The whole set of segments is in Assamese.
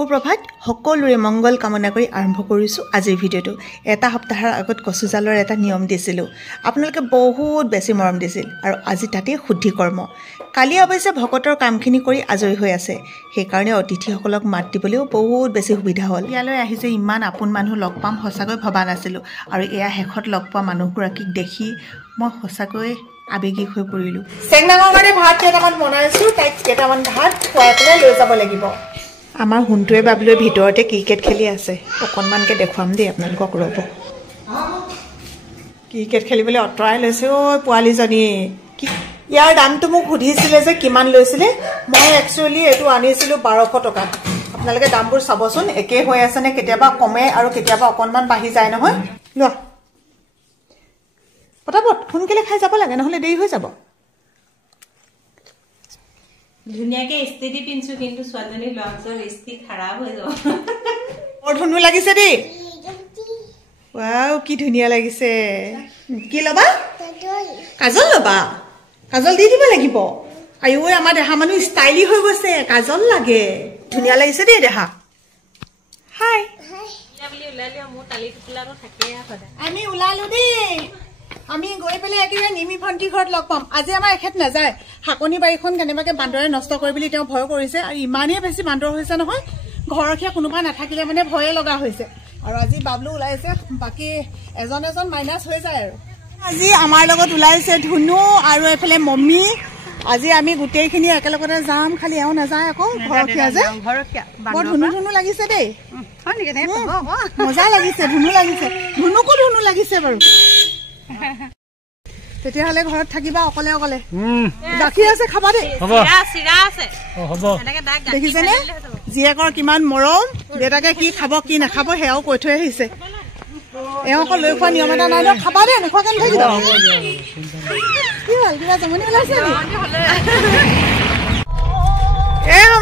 সুপ্ৰভাত সকলোৰে মংগল কামনা কৰি আৰম্ভ কৰিছোঁ আজিৰ ভিডিঅ'টো। এটা সপ্তাহৰ আগত কচুজালৰ এটা নিয়ম দিছিলোঁ, আপোনালোকে বহুত বেছি মৰম দিছিল আৰু আজি তাতেই শুদ্ধি কৰ্ম। কালি অৱশ্যে ভকতৰ কামখিনি কৰি আজৰি হৈ আছে, সেইকাৰণে অতিথিসকলক মাত দিবলৈও বহুত বেছি সুবিধা হ'ল। ইয়ালৈ আহিছে ইমান আপোন মানুহ লগ পাম সঁচাকৈ ভবা নাছিলোঁ, আৰু এয়া শেষত লগ পোৱা মানুহগৰাকীক দেখি মই সঁচাকৈ আৱেগিক হৈ পৰিলোঁ। চেংনাঙৰ কাৰণে ভাত কেইটামান বনাইছোঁ, তাইক কেইটামান ভাত খুৱাই পেলাই লৈ যাব লাগিব। আমাৰ সোণটোৱে বাবুলৈ ভিতৰতে ক্ৰিকেট খেলি আছে, অকণমানকৈ দেখুৱাম দেই আপোনালোকক, ৰ'ব। ক্ৰিকেট খেলিবলৈ আঁতৰাই লৈছে অ' পোৱালীজনী। ইয়াৰ দামটো মোক সুধিছিলে যে কিমান লৈছিলে, মই একচুৱেলি এইটো আনিছিলোঁ 1200 টকাত। আপোনালোকে দামবোৰ চাবচোন, একেই হৈ আছেনে, কেতিয়াবা কমে আৰু কেতিয়াবা অকণমান বাঢ়ি যায় নহয়। লোৱা পটাপট, সোনকালে খাই যাব লাগে, নহ'লে দেৰি হৈ যাব। ধুনীয়াকে ইস্ত্ৰি পিন্ধিছো, কিন্তু ছোৱালীজনী লগাৰ ইস্ত্ৰি খাৰাপ হৈ যাব। বৰ ধুনীয়া লাগিছে দেই। ৱাও কি ধুনীয়া লাগিছে। কি ল'বা? কাজল ল'বা? কাজল দি দিব লাগিব। আইঐ আমাৰ দেহা মানুহ ষ্টাইলি হৈ গৈছে, কাজল লাগে। ধুনীয়া লাগিছে দেই দেহা। হাই আমি ওলালো দেই। আমি গৈ পেলাই একেবাৰে নিমি ভণ্টি ঘৰত লগ পাম। আজি আমাৰ এখেত নাযায়, শাকনি বাৰীখন কেনেবাকৈ বান্দৰে নষ্ট কৰে বুলি তেওঁ ভয় কৰিছে, আৰু ইমানেই বেছি বান্দৰ হৈছে নহয়, ঘৰখীয়া কোনোবা নাথাকিলে মানে ভয়ে লগা হৈছে। আৰু আজি বাবলু ওলাইছে, বাকী এজন এজন মাইনাছ হৈ যায়। আৰু আজি আমাৰ লগত ওলাইছে ধুনু আৰু এইফালে মম্মী। আজি আমি গোটেইখিনি একেলগতে যাম, খালি এওঁ নাযায় আকৌ, ঘৰখীয়া যে। বৰ ধুনু ধুনু লাগিছে দেই, মজা লাগিছে, ধুনু লাগিছে। ধুনুকো ধুনু লাগিছে বাৰু। তেতিয়াহ'লে ঘৰত থাকিবা অকলে অকলে। গাখীৰ আছে খাবা দেই। দেখিছেনে জীয়েকৰ কিমান মৰম, দেউতাকে কি খাব কি নাখাব সেয়াও কৈ থৈ আহিছে। এওঁ আকৌ লৈ খোৱা নিয়ম এটা নাই ন, খাবা দেই, নোখোৱাকে নাথাকিবা। কি হ'ল, কিবা জমনি ওলাইছে নেকি?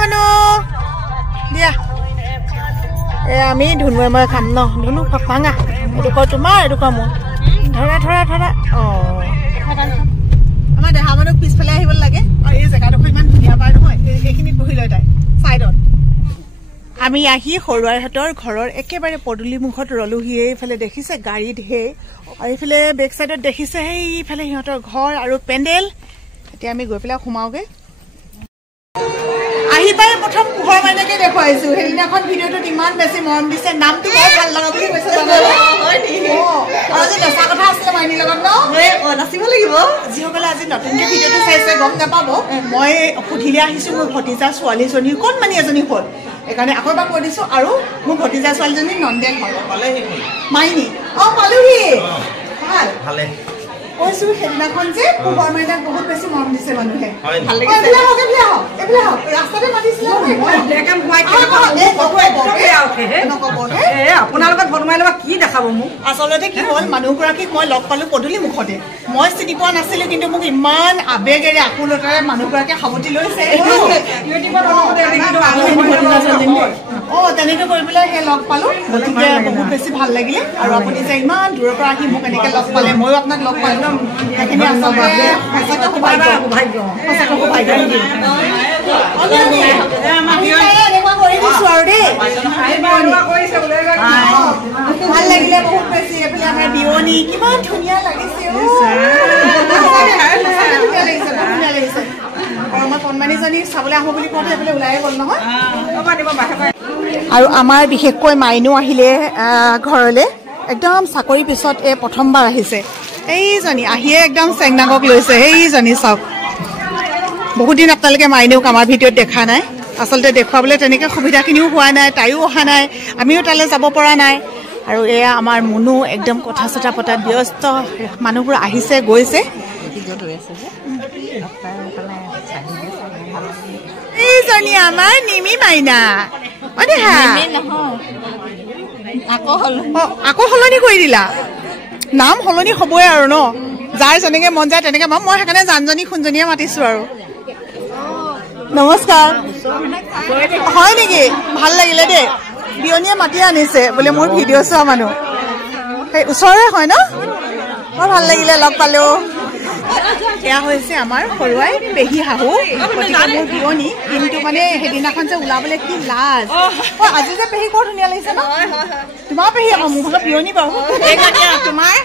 মানুহ দিয়া আমি ধুনুৱে মই খাম ন। ধুনু ভাঙা, এডোখৰ তোমাৰ এডোখৰ মোৰ। ধৰা ধৰা ধৰা। আমাৰ দেহা মানুহক পিছফালে আহিব লাগে, আৰু এই জেগাডোখৰ ইমান ধুনীয়া পায় নহয়, এইখিনিত বহি লয় তাই চাইডত। আমি আহি সৰুৱাইহঁতৰ ঘৰৰ একেবাৰে পদূলি মুখত ৰলোহি। এইফালে দেখিছে গাড়ী ঢেৰ, আৰু এইফালে বেক চাইডত দেখিছে সেইফালে সিহঁতৰ ঘৰ আৰু পেণ্ডেল। এতিয়া আমি গৈ পেলাই সোমাওগে। আহি পাই প্ৰথম পোহৰ মাইনাকে দেখুৱাইছো। সেইদিনাখন ভিডিঅ'টোত ইমান বেছি মৰম দিছে, নামটো বৰ ভাল লগা বুলি কৈছে। আৰু যে নচা কথা আছিলে মাইনীৰ লগত ন, নাচিব লাগিব। যিসকলে আজি নতুনকে ভিডিঅ'টো চাইছে গম নাপাব, মই সুধিলে আহিছো মোৰ ভতিজা ছোৱালীজনীৰ কণমানি এজনী হ'ল, সেইকাৰণে আকৌ এবাৰ কৈ দিছো। আৰু মোৰ ভতিজা ছোৱালীজনী নন্দেক হ'ল মাইনী। পালোহি। ভাল কৈছো, সেইদিনাখন যে পোহৰ মাইনাক বহুত বেছি মৰম দিছে মানুহে। আপোনাৰ লগত বনোৱাই ল'বা কি দেখাব মোক। আচলতে কি হ'ল, মানুহগৰাকীক মই লগ পালো পদূলি মুখতে, মই চিনি পোৱা নাছিলো, কিন্তু মোক ইমান আৱেগেৰে আকুলতাৰে মানুহগৰাকীয়ে সাৱটি লৈছে। তেনেকে কৰি পেলাই সেই লগ পালো, গতিকে বহুত বেছি ভাল লাগিলে। আৰু আপুনি যে ইমান দূৰৰ পৰা আহি মোক এনেকে লগ পালে, ময়ো আপোনাক লগ পালো, সেইখিনি আচলতে সঁচাকৈ সৌভাগ্য। এনেকুৱা কৰি দিছো আৰু দেই, ভাল লাগিলে বহুত বেছি। এইফালে আমাৰ বিয়নী কিমান ধুনীয়া লাগিছে, ধুনীয়া লাগিছে। আৰু মই কণমানিজনী চাবলৈ আহোঁ বুলি কওঁতে এইফালে ওলাই গ'ল নহয়। আৰু আমাৰ বিশেষকৈ মাইনু আহিলে ঘৰলৈ, একদম চাকৰি পিছত এই প্ৰথমবাৰ আহিছে। এইজনী আহিয়ে একদম চেংনাঙক লৈছে। সেইজনী চাওক, বহুত দিন আপোনালোকে মাইনুক আমাৰ ভিডিঅ'ত দেখা নাই। আচলতে দেখুৱাবলৈ তেনেকৈ সুবিধাখিনিও হোৱা নাই, তাইও অহা নাই, আমিও তালৈ যাব পৰা নাই। আৰু এয়া আমাৰ মুনু একদম কথা চথা পতাত ব্যস্ত। মানুহবোৰ আহিছে গৈছে। এইজনী আমাৰ নিমি মাইনা। আকৌ সলনি কৰি দিলা, নাম সলনি হ'বই আৰু ন, যাৰ যেনেকে মন যায় তেনেকে। মই সেইকাৰণে জানজনী সোণজনীয়ে মাতিছো আৰু। নমস্কাৰ। হয় নেকি? ভাল লাগিলে দেই, বিয়নীয়ে মাতি আনিছে বোলে মোৰ ভিডিঅ' চোৱা মানুহ। সেই ওচৰৰে হয় ন, বৰ ভাল লাগিলে লগ পালো। এয়া হৈছে আমাৰ সৰুৱাই পেহী শাহু গতিকে মোৰ বিয়নী কিন্তু মানে সেইদিনাখন যে ওলাবলৈ কি লাজ আজি যে পেহী বৰ ধুনীয়া লাগিছে ন তোমাৰ পেহী আকৌ মোৰ ভাগৰ বিয়নী বাৰু তোমাৰ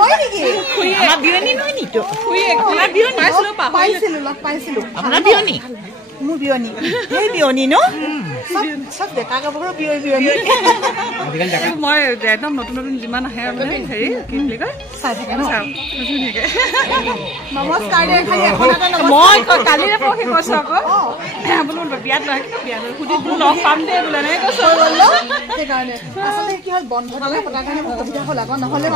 হয় নেকি আমাৰ বিয়নী নহয় নিতো পাইছিলো লগ পাইছিলো আপোনাৰ বিয়নী মোৰ বিয়নী সেই বিয়নী ন চব ডেকা গাভৰুৰ বিয়নী মই একদম নতুন নতুন যিমান আহে মানে হেৰি কি বুলি কয় চাই থাকে ন নমস্কাৰ দে খালি মই কালিৰে পৰহি কৈছো আকৌ বোলো বিয়াত নহয় বিয়াত সুধি লগ পাম দে বোলে এনেকৈ কৈছো সেইকাৰণে আচলতে কি হ'ল বন্ধ দিলে পতাৰ কাৰণে অসুবিধা হ'ল আকৌ নহ'লে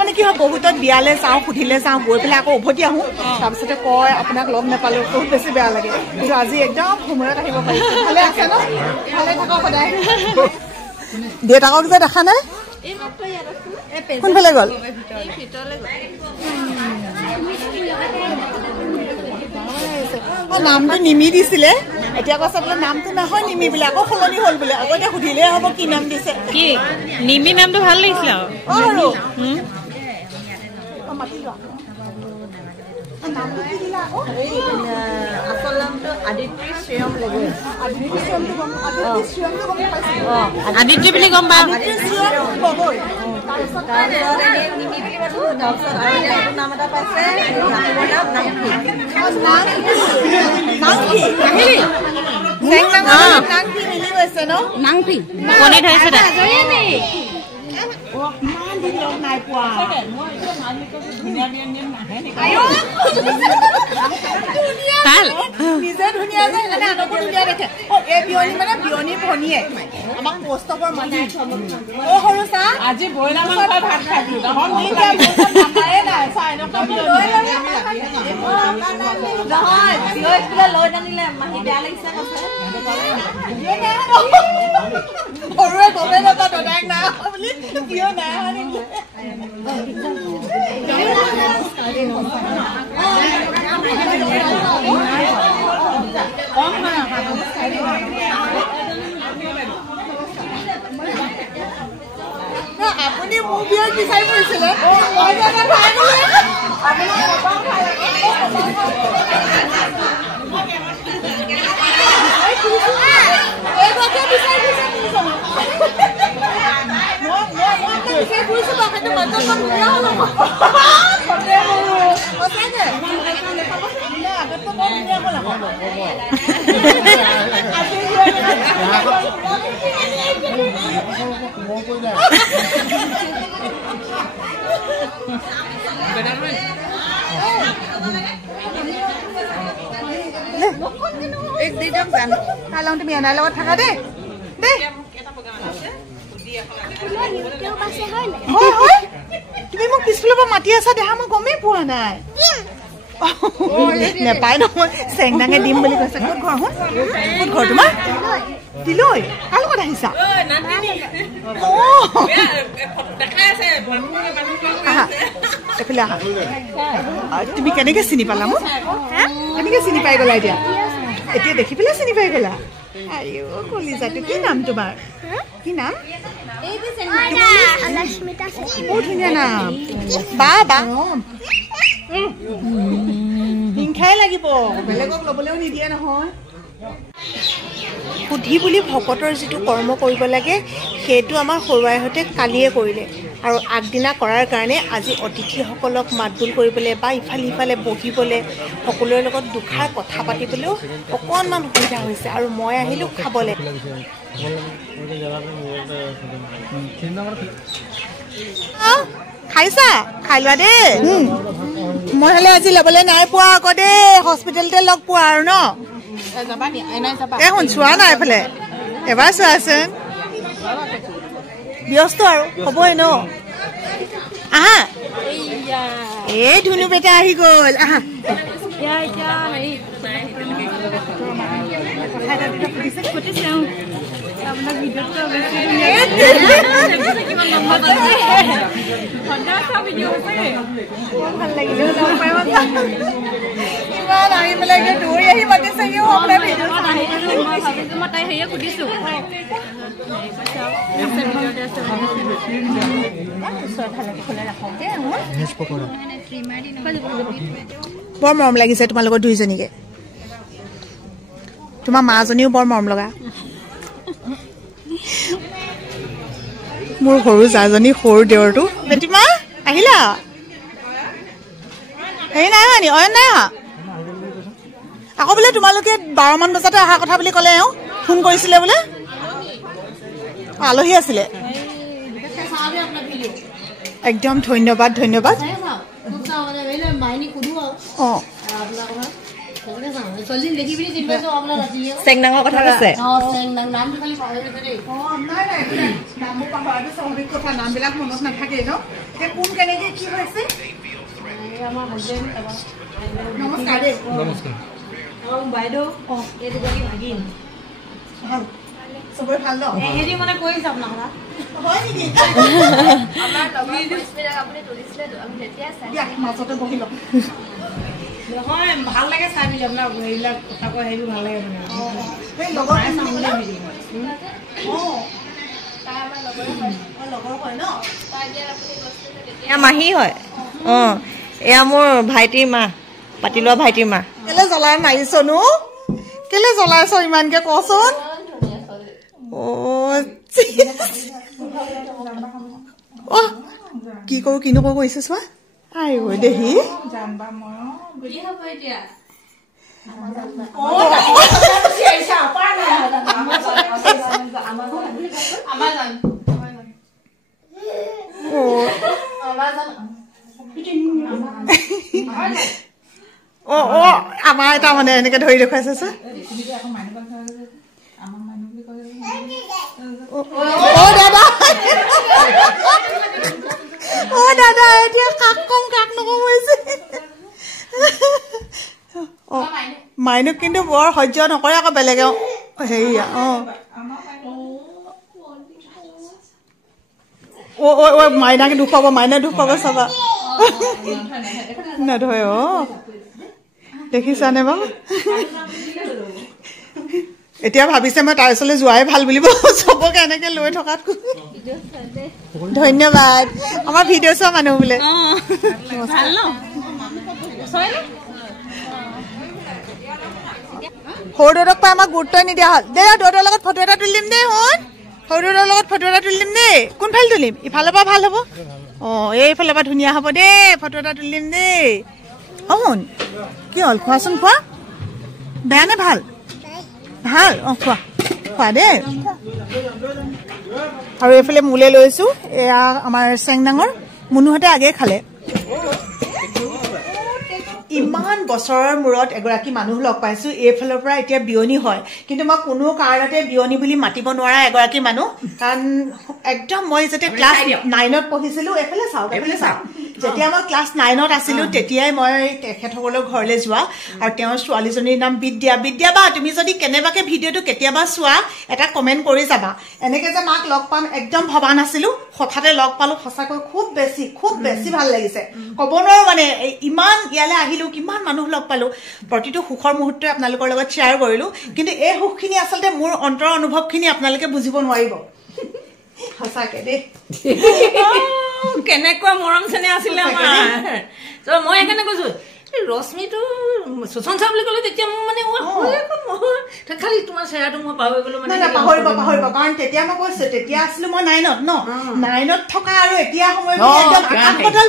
মানে কি হয় বহুতত বিয়ালৈ যাওঁ সুধিলে যাওঁ গৈ পেলাই আকৌ উভতি আহোঁ তাৰপিছতে কয় আপোনাক লগ নাপালোঁ বহুত বেছি বেয়া লাগে কিন্তু আজি একদম সময়ত আহিব পাৰিছোঁ ভালে আছে ন ভালে থাকক সদায় দেউতাকক যে দেখা নাই কোনফালে গ'ল নামটো নিমি দিছিলে এতিয়া কৈছে বোলে নামটো নহয় নিমি বোলে আকৌ সলনি হ'ল বোলে আকৌ এতিয়া সুধিলে হ'ব কি নাম দিছে কি নিমি নামটো ভাল লাগিছিলে আৰু আচল নামটো আদিত্য শ্ৰীয়ম গগৈ আদিত্য বুলি গম পাওঁ নাম এটা পাইছে নাংফি কণী ধৰিছে নিজে ধুনীয়া যে সেইকাৰণে আনকো ধুনীয়া দেখে এই বিয়নী মানে বিয়নীৰ ভনীয়ে আমাক কষ্টকৰ মানুহ সৰু চা আজি ব্ৰইলাৰ মাংস ভাত খাইছিলো লৈ নানিলে মাহী বেয়া লাগিছে সৰুৱে গমেই নাপা দদায়েক নাই বুলি বিয় নাই আপুনি মোৰ বিয়াত বিচাৰি ফুৰিছিলে তুমি এনাৰ লগত থাকা দেই তুমি মোক পিছফালৰ পৰা মাতি আছা দেখা মই গমেই পোৱা নাই নেপায় নহয় চেংনাঙে দিম বুলি কৈছে ক'ত ঘৰ হ'ল ক'ত ঘৰ তোমাৰ দিলৈ কাৰ লগত আহিছা এইফালে আহা তুমি কেনেকে চিনি পালা মোক কেনেকে চিনি পাই গলা এতিয়া দেখি পেলাই চিনি পাই গলা আইও কলিজাটো কি নাম তোমাৰ কি নাম বহুত ধুনীয়া নাম বা বা হিংসাই লাগিব বেলেগক ল'বলৈও নিদিয়ে নহয় সুধি বুলি ভকতৰ যিটো কৰ্ম কৰিব লাগে সেইটো আমাৰ সৰুৱাইহঁতে কালিয়ে কৰিলে আৰু আগদিনা কৰাৰ কাৰণে আজি অতিথিসকলক মাতবোল কৰিবলৈ বা ইফালে সিফালে বহিবলৈ সকলোৰে লগত দুখাৰ কথা পাতিবলৈও অকণমান সুবিধা হৈছে আৰু মই আহিলোঁ খাবলৈ খাইছা খাই লোৱা দেই মই হ'লে আজি ল'বলৈ নাই পোৱা আকৌ দেই হস্পিটেলতে লগ পোৱা আৰু ন এখন চোৱা নাই এইফালে এবাৰ চোৱাচোন ব্যস্ত আৰু হ'বই ন আহা এই ধুনু বেটা আহি গ'ল আহা ভাল লাগিলে ইমান আহি পেলাই দৌৰি আহি পাতিছে মই তাই হেৰিয়ে সুধিছো বৰ মৰম লাগিছে তোমালোকৰ দুইজনীকে তোমাৰ মাজনীও বৰ মৰম লগা মোৰ সৰু জাজনী সৰু দেৱৰটো বেটিমা আহিলা হেৰি নাই অহা নি অয়ন নাই অহা আকৌ বোলে তোমালোকে 12 মান বজাতে অহা কথা বুলি ক'লে ফোন কৰিছিলে বোলে আলহী আছিলে একদম ধন্যবাদ ধন্যবাদ অঁ চেংনাঙৰ কথা কৈছে নামবিলাক মনত নাথাকে ন কোন কেনেকে কি হৈছে নমস্কাৰ দেই বাইদেউ এই দুজনী ভাগিন ভাল চবৰে ভাল ন হেৰি মানে কৈছে আপোনাৰ কথা হয় নেকি মাজতে বহি লওক নহয় ভাল লাগে চাই মেলি আপোনাৰ এইবিলাক কথা কয় সেইবোৰ ভাল লাগে মানে এয়া মাহী হয় অঁ এয়া মোৰ ভাইটিৰ মা পাতি লোৱা ভাইটিৰ মা কেলে জ্বলাই মাৰিছনো কেলে জ্বলাইছ ইমানকে কচোন কি কৰো কিনো কৰো কৰিছে চোৱা আই ঐ দেহি আমাৰ এটা মানে এনেকে ধৰি দেখুৱাইছে চোৱা দাদা এতিয়া কাক কম কাক নকম হৈছে মাইনুক কিন্তু বৰ সহ্য নকৰে আকৌ বেলেগে হেৰিয়া মাইনাকে দুখ পাব মাইনাই দুখ পাব চাবা নধৰে দেখিছানে বাৰু এতিয়া ভাবিছে মই তাৰ ওচৰলৈ যোৱাই ভাল বুলিব চবকে এনেকে লৈ থকাত ধন্যবাদ আমাৰ ভিডিঅ' চোৱা মানুহ বোলে সৰু দৌদক পাই আমাক গুৰুত্বই নিদিয়া হ'ল দে দৌদৰ লগত ফটো এটা তুলি দিম দেই শুন সৰু দৌদৰ লগত ফটো এটা তুলি দিম দেই কোনফালে তুলিম ইফালৰ পৰা ভাল হ'ব এইফালৰ পৰা ধুনীয়া হ'ব দেই ফটো এটা তুলি দিম দেই শুন কি হ'ল খোৱাচোন খোৱা বেয়া নে ভাল ভাল খোৱা খোৱা দেই আৰু এইফালে মোলে লৈছো এয়া আমাৰ চেংনাঙৰ মুনুহঁতে আগে খালে ইমান বছৰৰ মূৰত এগৰাকী মানুহ লগ পাইছো এইফালৰ পৰা এতিয়া বিয়নী হয় কিন্তু মই কোনো কাৰণতে বিয়নী বুলি মাতিব নোৱাৰা এগৰাকী মানুহ কাৰণ একদম মই যেতিয়া ক্লাছ 9ত পঢ়িছিলো এইফালে চাওক যেতিয়া মই ক্লাছ 9ত আছিলো তেতিয়াই মই তেখেতসকলৰ ঘৰলৈ যোৱা আৰু তেওঁৰ ছোৱালীজনীৰ নাম বিদ্যা বা তুমি যদি কেনেবাকে ভিডিঅ'টো কেতিয়াবা চোৱা এটা কমেণ্ট কৰি যাবা এনেকে যে মাক লগ পাম একদম ভবা নাছিলো হঠাতে লগ পালো সঁচাকৈ খুব বেছি ভাল লাগিছে ক'ব নোৱাৰো মানে ইমান ইয়ালৈ আহিলো কিমান মানুহ লগ পালো প্ৰতিটো সুখৰ মুহূৰ্তই আপোনালোকৰ লগত শ্বেয়াৰ কৰিলো কিন্তু এই সুখখিনি আচলতে মোৰ অন্তৰৰ অনুভৱখিনি আপোনালোকে বুজিব নোৱাৰিব সঁচাকে দেই কেনেকুৱা মৰম চেনেহ আছিলে আমাৰ মই সেইকাৰণে কৈছো ৰশ্মিটো শোষণ চাহ বুলি ক'লে তেতিয়া মোৰ মানে খালি তোমাৰ চেহেৰাটো মই পাহৰি গলো মানে পাহৰিব কাৰণ তেতিয়া মই কৈছো তেতিয়া আছিলো মই 9ত থকা আৰু এতিয়া সময় একদম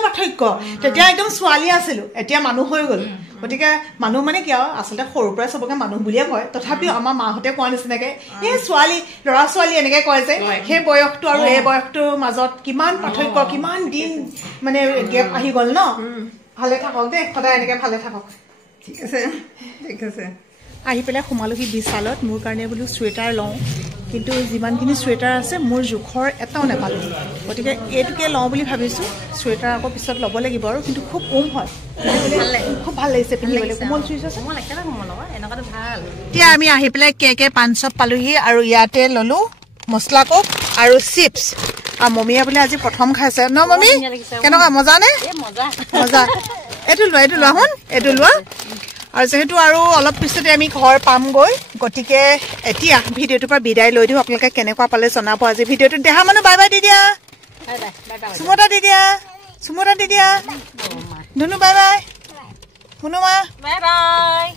পাৰ্থক্য তেতিয়া একদম ছোৱালী আছিলো এতিয়া মানুহ হৈ গ'ল গতিকে মানুহ মানে কি আৰু আচলতে সৰুৰ পৰাই চবকে মানুহ বুলিয়ে কয় তথাপিও আমাৰ মাহঁতে কোৱা নিচিনাকে এই ছোৱালী ল'ৰা ছোৱালী এনেকে কয় যে সেই বয়সটো আৰু এই বয়সটোৰ মাজত কিমান পাৰ্থক্য কিমান দিন মানে গেপ আহি গ'ল ন ভালে থাকক দেই সদায় এনেকে ভালে থাকক ঠিক আছে আহি পেলাই সোমালোহি বিশালত মোৰ কাৰণে বোলো চুৱেটাৰ লওঁ কিন্তু যিমানখিনি চুৱেটাৰ আছে মোৰ জোখৰ এটাও নাপালোঁ গতিকে এইটোকে লওঁ বুলি ভাবিছোঁ চুৱেটাৰ আকৌ পিছত ল'ব লাগিব আৰু কিন্তু খুব হয় খুব ভাল লাগিছে পিন্ধিবলৈ কোমল চুইছ আছে এতিয়া আমি আহি পেলাই কেকে পান শ্বপ পালোহি আৰু ইয়াতে ল'লোঁ মছলা কোক আৰু চিপছ আৰু মমীয়ে বোলে আজি প্ৰথম খাইছে ন মমী কেনেকুৱা মজা নে মজা এইটো লোৱা শুন এইটো লোৱা আৰু যেহেতু আৰু অলপ পিছতে আমি ঘৰ পামগৈ গতিকে এতিয়া ভিডিঅ'টোৰ পৰা বিদায় লৈ দিওঁ আপোনালোকে কেনেকুৱা পালে জনাব আজি ভিডিঅ'টোত দেখা মানুহ বাই বাই দি দিয়া চুমতা দি দিয়া ধুনু বাই বাই শুনো মা bye bye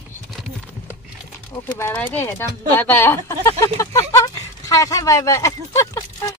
okay bye bye দেই একদম বাই বাই খাই বাই বাই